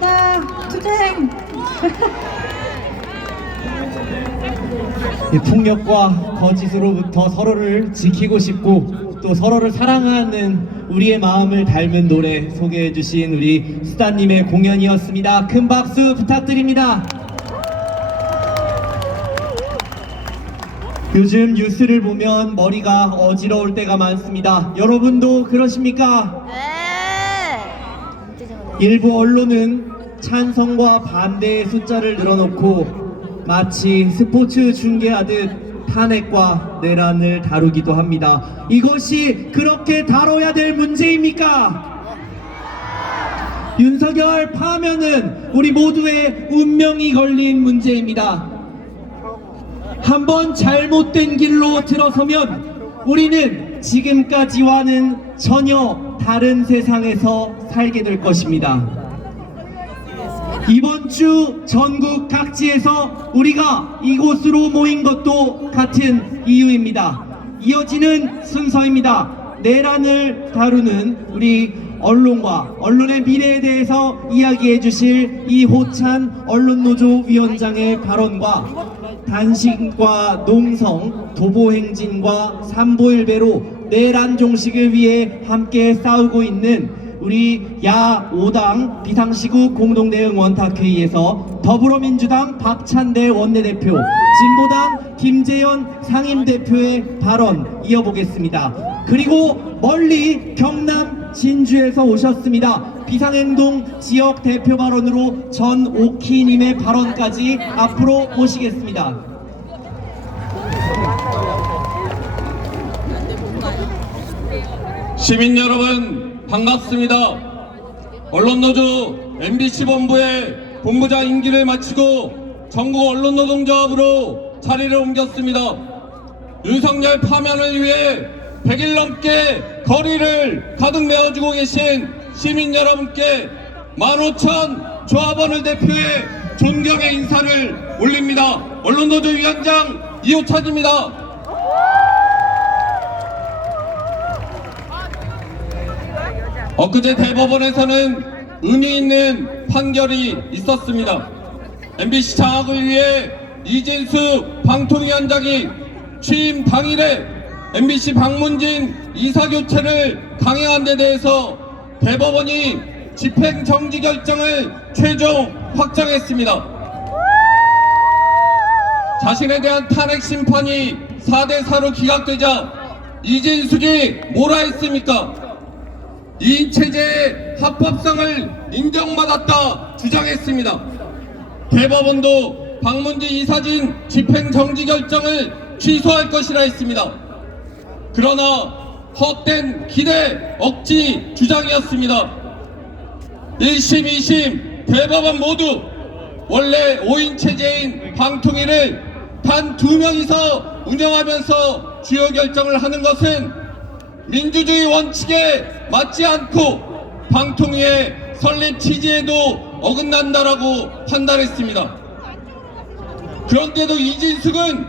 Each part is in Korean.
부탁드립니다. 투쟁. 이 폭력과 거짓으로부터 서로를 지키고 싶고 또 서로를 사랑하는 우리의 마음을 닮은 노래 소개해 주신 우리 수다님의 공연이었습니다. 큰 박수 부탁드립니다. 요즘 뉴스를 보면 머리가 어지러울 때가 많습니다. 여러분도 그러십니까? 네. 일부 언론은 찬성과 반대의 숫자를 늘어놓고 마치 스포츠 중계하듯 탄핵과 내란을 다루기도 합니다. 이것이 그렇게 다뤄야 될 문제입니까? 윤석열 파면은 우리 모두의 운명이 걸린 문제입니다. 한번 잘못된 길로 들어서면 우리는 지금까지와는 전혀 다른 세상에서 살게 될 것입니다. 이번 주 전국 각지에서 우리가 이곳으로 모인 것도 같은 이유입니다. 이어지는 순서입니다. 내란을 다루는 우리 언론과 언론의 미래에 대해서 이야기해 주실 이호찬 언론노조 위원장의 발언과 단식과 농성, 도보행진과 삼보일배로 내란 종식을 위해 함께 싸우고 있는 우리 야5당 비상시국 공동대응 원탁회의에서 더불어민주당 박찬대 원내대표, 진보당 김재현 상임대표의 발언 이어보겠습니다. 그리고 멀리 경남 진주에서 오셨습니다. 비상행동 지역 대표 발언으로 전오키님의 발언까지 앞으로 모시겠습니다. 시민 여러분 반갑습니다. 언론노조 MBC 본부의 본부장 임기를 마치고 전국 언론노동조합으로 자리를 옮겼습니다. 윤석열 파면을 위해 100일 넘게 거리를 가득 메워주고 계신 시민 여러분께 15,000 조합원을 대표해 존경의 인사를 올립니다. 언론노조 위원장 이호찬입니다. 엊그제 대법원에서는 의미 있는 판결이 있었습니다. MBC 장악을 위해 이진수 방통위원장이 취임 당일에 MBC 박문진 이사교체를 강행한 데 대해서 대법원이 집행정지 결정을 최종 확정했습니다. 자신에 대한 탄핵 심판이 4대4로 기각되자 이진숙이 뭐라 했습니까? 이 체제의 합법성을 인정받았다 주장했습니다. 대법원도 박문진 이사진 집행정지 결정을 취소할 것이라 했습니다. 그러나 헛된 기대 억지 주장이었습니다. 1심, 2심 대법원 모두 원래 5인 체제인 방통위를 단 2명이서 운영하면서 주요 결정을 하는 것은 민주주의 원칙에 맞지 않고 방통위의 설립 취지에도 어긋난다라고 판단했습니다. 그런데도 이진숙은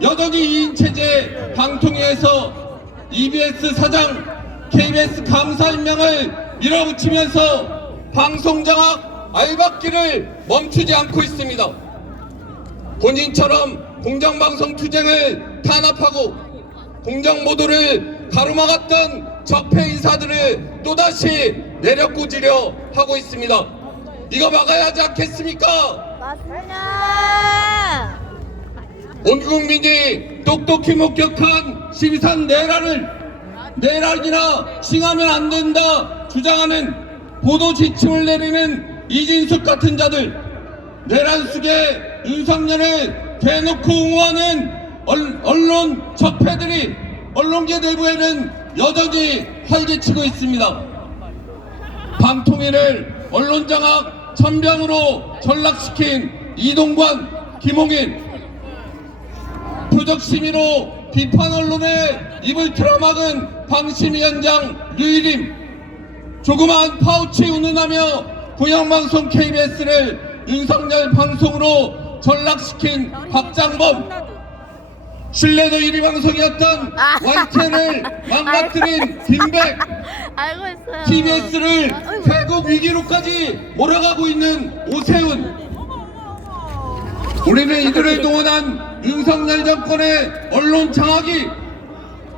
여전히 2인 체제 방통위에서 EBS 사장, KBS 감사 임명을 밀어붙이면서 방송장악 알박기를 멈추지 않고 있습니다. 본인처럼 공정방송 투쟁을 탄압하고 공정보도를 가로막았던 적폐 인사들을 또다시 내려꽂으려 하고 있습니다. 이거 막아야 하지 않겠습니까? 맞습니다. 온 국민이 똑똑히 목격한 심산 내란이나 칭하면 안 된다 주장하는 보도 지침을 내리는 이진숙 같은 자들, 내란 속에 윤석열을 대놓고 옹호하는 언론 적폐들이 언론계 내부에는 여전히 활개치고 있습니다. 방통위를 언론장악 천병으로 전락시킨 이동관, 김홍일, 표적심의로 비판 언론의 입을 틀어막은 방심위원장 류일임, 조그마한 파우치 운운하며 공영방송 KBS를 윤석열 방송으로 전락시킨 박장범, 신뢰도 1위 방송이었던 YTN을 망가뜨린 김백, 알고 있어요. TBS를 결국 위기로까지 몰아가고 있는 오세훈. 우리는 이들을 동원한 윤석열 정권의 언론 장악이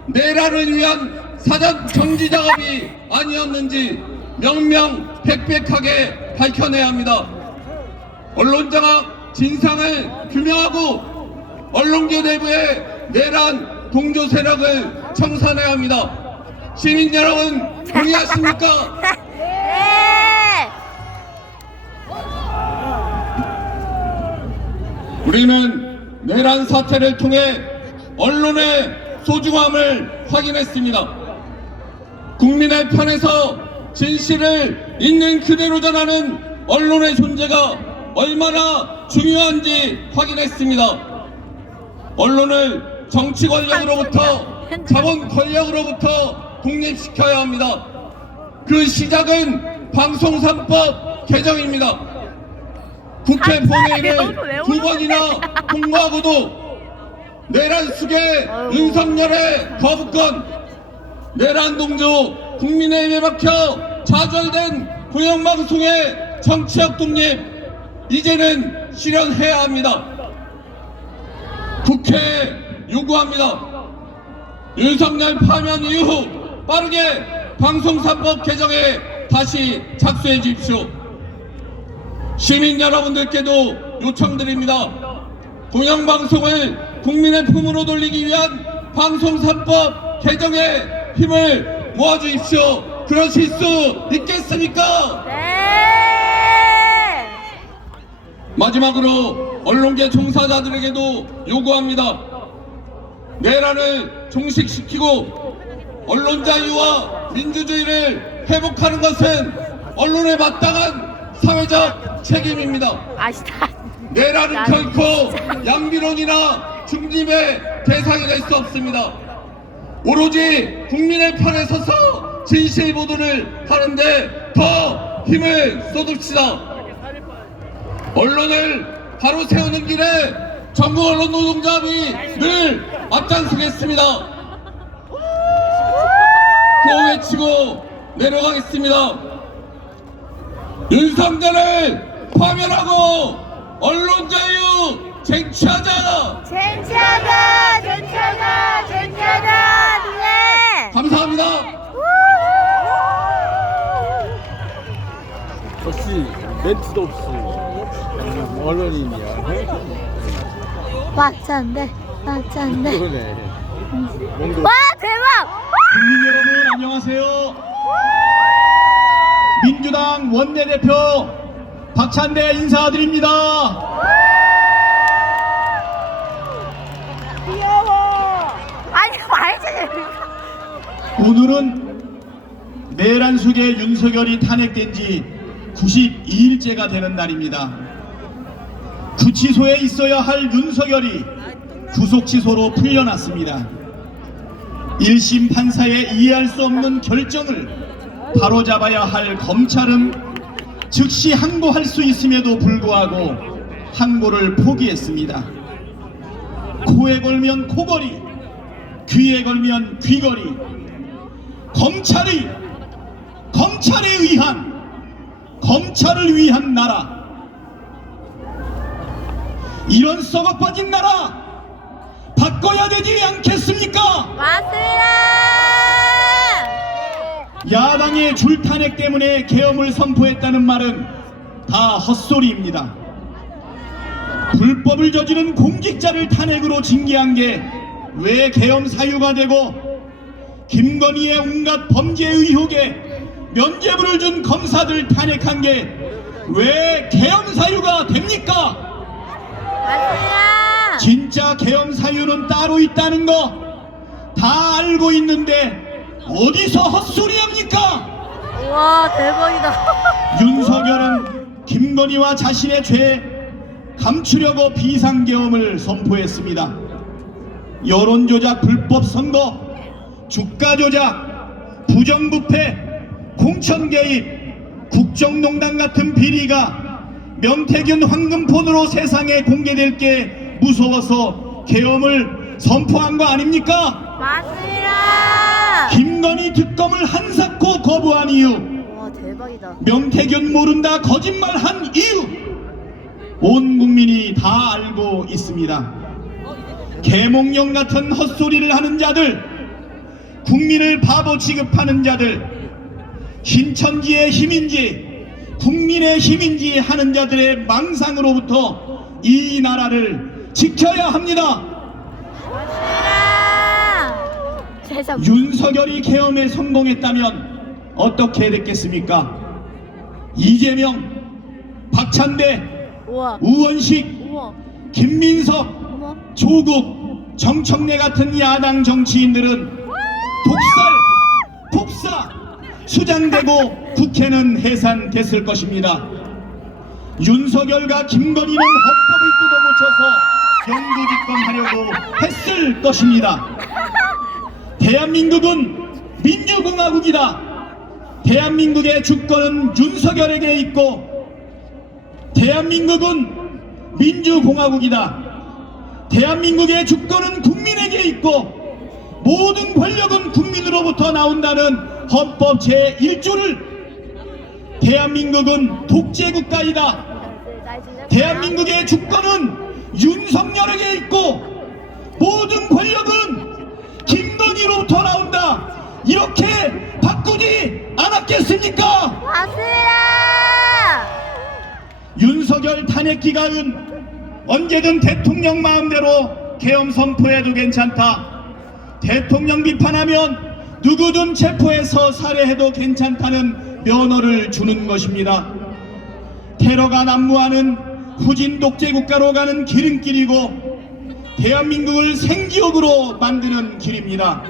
내란을 위한 사전 정지 작업이 아니었는지 명명백백하게 밝혀내야 합니다. 언론 장악 진상을 규명하고 언론계 내부의 내란 동조 세력을 청산해야 합니다. 시민 여러분 동의하십니까? 네. 우리는 내란 사태를 통해 언론의 소중함을 확인했습니다. 국민의 편에서 진실을 있는 그대로 전하는 언론의 존재가 얼마나 중요한지 확인했습니다. 언론을 정치 권력으로부터 자본 권력으로부터 독립시켜야 합니다. 그 시작은 방송 3법 개정입니다. 국회 본회의를 2번이나 통과하고도 내란 숙의 윤석열의 거부권, 내란 동조 국민의힘에 박혀 좌절된 공영방송의 정치적 독립, 이제는 실현해야 합니다. 국회에 요구합니다. 윤석열 파면 이후 빠르게 방송 3법 개정에 다시 착수해 주십시오. 시민 여러분들께도 요청드립니다. 공영방송을 국민의 품으로 돌리기 위한 방송 3법 개정에 힘을 모아주십시오. 그러실 수 있겠습니까? 네. 마지막으로 언론계 종사자들에게도 요구합니다. 내란을 종식시키고 언론 자유와 민주주의를 회복하는 것은 언론에 마땅한 사회적 책임입니다. 아시다. 내란은 결코 양비론이나 중립의 대상이 될 수 없습니다. 오로지 국민의 편에 서서 진실 보도를 하는데 더 힘을 쏟읍시다. 언론을 바로 세우는 길에 전국 언론 노동자합이 늘 앞장서겠습니다. 구호 외치고 내려가겠습니다. 윤석열을 파면하고 언론 자유 쟁취하자. 쟁취하자, 쟁취하자, 쟁취하자. 네. 감사합니다. 역시 멘트도 없이 언론인이야. 맞찬데, 맞찬데. 그러네. 뭔가 와, 대박! 국민 여러분 안녕하세요. 민주당 원내대표 박찬대 인사드립니다. 아니, 말지. 오늘은 내란 속에 윤석열이 탄핵된 지 92일째가 되는 날입니다. 구치소에 있어야 할 윤석열이 구속취소로 풀려났습니다. 1심 판사의 이해할 수 없는 결정을 바로잡아야 할 검찰은 즉시 항고할 수 있음에도 불구하고 항고를 포기했습니다. 코에 걸면 코걸이, 귀에 걸면 귀걸이, 검찰을 위한 나라, 이런 썩어 빠진 나라 바꿔야 되지 않겠습니까? 맞습니다. 야당의 줄탄핵 때문에 계엄을 선포했다는 말은 다 헛소리입니다. 불법을 저지른 공직자를 탄핵으로 징계한 게 왜 계엄 사유가 되고, 김건희의 온갖 범죄 의혹에 면죄부를 준 검사들 탄핵한 게 왜 계엄 사유가 됩니까? 맞습니다. 진짜 계엄 사유는 따로 있다는 거 다 알고 있는데 어디서 헛소리합니까? 와, 대박이다. 윤석열은 김건희와 자신의 죄 감추려고 비상계엄을 선포했습니다. 여론조작 불법 선거, 주가 조작, 부정부패, 공천 개입, 국정농단 같은 비리가 명태균 황금폰으로 세상에 공개될 게 무서워서 계엄을 선포한 거 아닙니까? 맞습니다. 김건희 특검을 한사코 거부한 이유, 와 대박이다. 명태균 모른다 거짓말한 이유, 온 국민이 다 알고 있습니다. 개몽령 같은 헛소리를 하는 자들, 국민을 바보 취급하는 자들, 신천지의 힘인지 국민의 힘인지 하는 자들의 망상으로부터 이 나라를 지켜야 합니다. 세상. 윤석열이 계엄에 성공했다면 어떻게 됐겠습니까? 이재명, 박찬대, 우와. 우원식, 우와. 김민석, 우와. 조국, 정청래 같은 야당 정치인들은 독사, 수장되고 국회는 해산됐을 것입니다. 윤석열과 김건희는 헌법을 뜯어고쳐서 영구집권하려고 했을 것입니다. 대한민국은 민주공화국이다. 대한민국의 주권은 윤석열에게 있고, 대한민국은 민주공화국이다. 대한민국의 주권은 국민에게 있고, 모든 권력은 국민으로부터 나온다는 헌법 제1조를, 대한민국은 독재국가이다. 대한민국의 주권은 윤석열에게 있고 모든 권력은 김건희로부터 나온다. 이렇게 바꾸지 않았겠습니까? 맞습니다. 윤석열 탄핵 기간은 언제든 대통령 마음대로 계엄 선포해도 괜찮다. 대통령 비판하면 누구든 체포해서 살해해도 괜찮다는 면허를 주는 것입니다. 테러가 난무하는 후진 독재국가로 가는 기름길이고 대한민국을 생지옥으로 만드는 길입니다.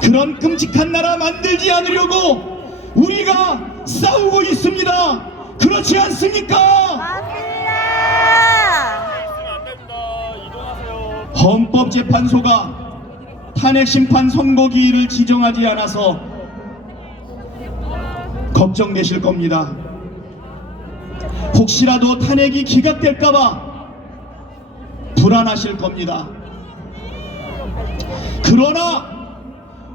그런 끔찍한 나라 만들지 않으려고 우리가 싸우고 있습니다. 그렇지 않습니까? 맞습니다. 헌법재판소가 탄핵심판 선고기일을 지정하지 않아서 걱정되실 겁니다. 혹시라도 탄핵이 기각될까봐 불안하실 겁니다. 그러나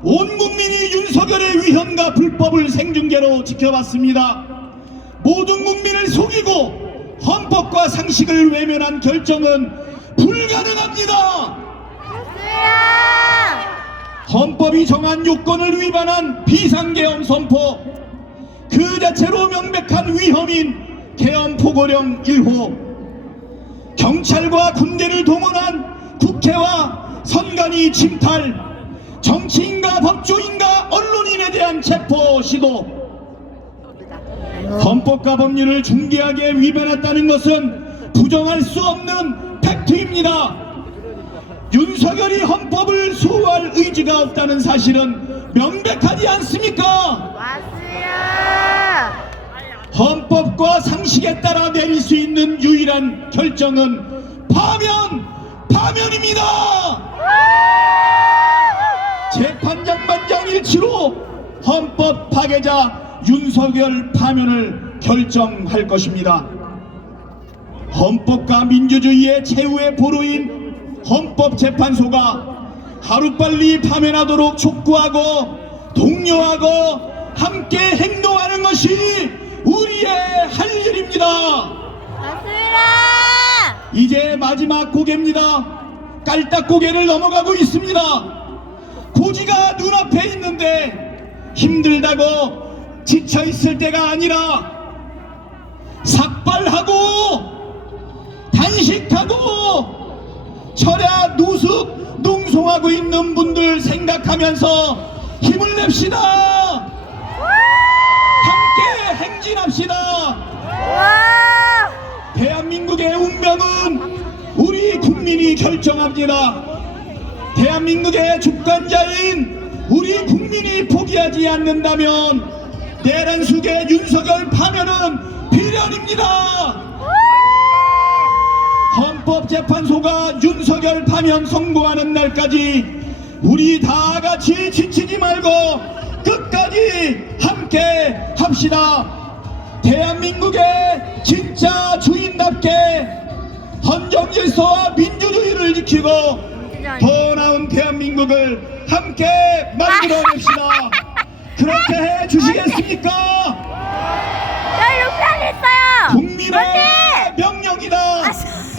온 국민이 윤석열의 위헌과 불법을 생중계로 지켜봤습니다. 모든 국민을 속이고 헌법과 상식을 외면한 결정은 불가능합니다. 헌법이 정한 요건을 위반한 비상계엄 선포, 그 자체로 명백한 위헌인 계엄 포고령 1호, 경찰과 군대를 동원한 국회와 선관위 침탈, 정치인과 법조인과 언론인에 대한 체포 시도, 헌법과 법률을 중대하게 위반했다는 것은 부정할 수 없는 팩트입니다. 윤석열이 헌법을 수호할 의지가 없다는 사실은 명백하지 않습니까? 맞습니다. 헌법과 상식에 따라 내릴 수 있는 유일한 결정은 파면입니다. 재판장 만장일치로 헌법 파괴자 윤석열 파면을 결정할 것입니다. 헌법과 민주주의의 최후의 보루인 헌법재판소가 하루빨리 파면하도록 촉구하고 독려하고 함께 행동하는 것이 우리의 할 일입니다. 맞습니다. 이제 마지막 고개입니다. 깔딱 고개를 넘어가고 있습니다. 고지가 눈앞에 있는데 힘들다고 지쳐있을 때가 아니라 삭발하고 단식하고 철야 노숙 농송하고 있는 분들 생각하면서 힘을 냅시다. 함께 행진합시다. 대한민국의 운명은 우리 국민이 결정합니다. 대한민국의 주권자인 우리 국민이 포기하지 않는다면 내란 속의 윤석열 파면은 비련입니다. 헌법재판소가 윤석열 파면 선고하는 날까지 우리 다 같이 지치지 말고 끝까지 함께 합시다. 대한민국의 진짜 주인답게 헌정질서와 민주주의를 지키고 더 나은 대한민국을 함께 만들어냅시다. 그렇게 해 주시겠습니까? 저 욕탕했어요. 국민의 명령이다.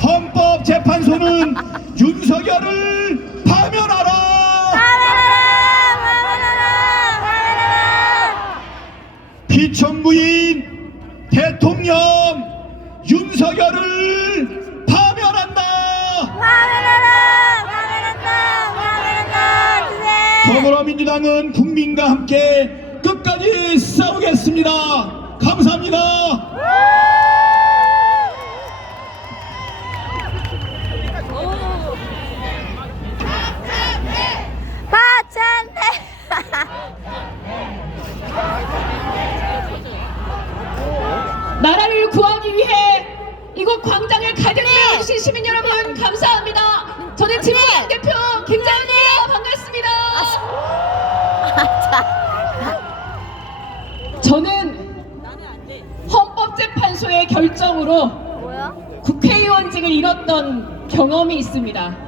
헌법재판소는 윤석열을 파면하라. 피청구인 대통령 윤석열을 파면한다. 더불어민주당은 국민과 함께 끝까지 싸우겠습니다. 감사합니다. 파찬대. 나라를 구하기 위해 이곳 광장에 가득 메워주신 시민 여러분 감사합니다. 저는 진보당 대표 김자은입니다. 반갑습니다. 저는 헌법재판소의 결정으로 뭐야? 국회의원직을 잃었던 경험이 있습니다.